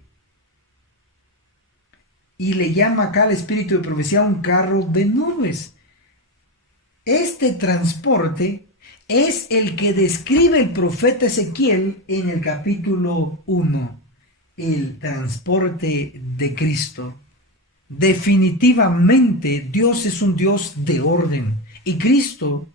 y le llama acá al espíritu de profecía un carro de nubes. Este transporte es el que describe el profeta Ezequiel en el capítulo 1. El transporte de Cristo. Definitivamente Dios es un Dios de orden, y Cristo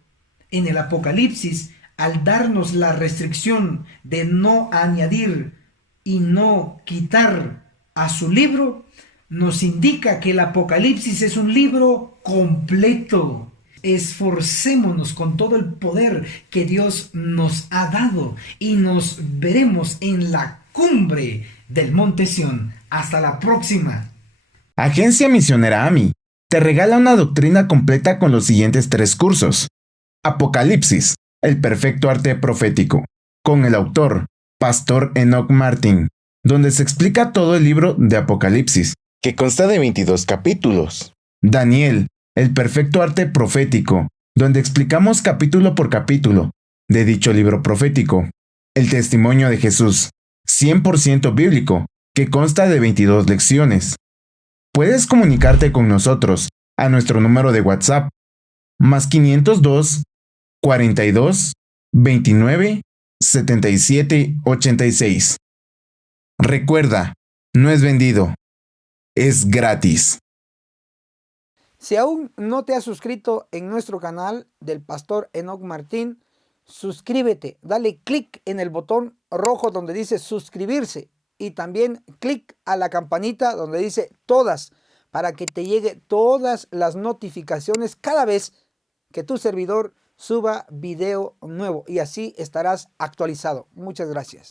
en el Apocalipsis, al darnos la restricción de no añadir y no quitar a su libro, nos indica que el Apocalipsis es un libro completo. Esforcémonos con todo el poder que Dios nos ha dado, y nos veremos en la cumbre del Monte Sión. Hasta la próxima. Agencia Misionera AMI te regala una doctrina completa con los siguientes 3 cursos: Apocalipsis, El perfecto arte profético, con el autor, Pastor Enoch Martin, donde se explica todo el libro de Apocalipsis, que consta de 22 capítulos. Daniel, el perfecto arte profético, donde explicamos capítulo por capítulo de dicho libro profético. El testimonio de Jesús, 100% bíblico, que consta de 22 lecciones. Puedes comunicarte con nosotros a nuestro número de WhatsApp, más 502 42 29 77 86. Recuerda, no es vendido, es gratis. Si aún no te has suscrito en nuestro canal del Pastor Enoch Martín, suscríbete, dale clic en el botón rojo donde dice suscribirse y también clic a la campanita donde dice todas para que te llegue todas las notificaciones cada vez que tu servidor suba video nuevo y así estarás actualizado. Muchas gracias.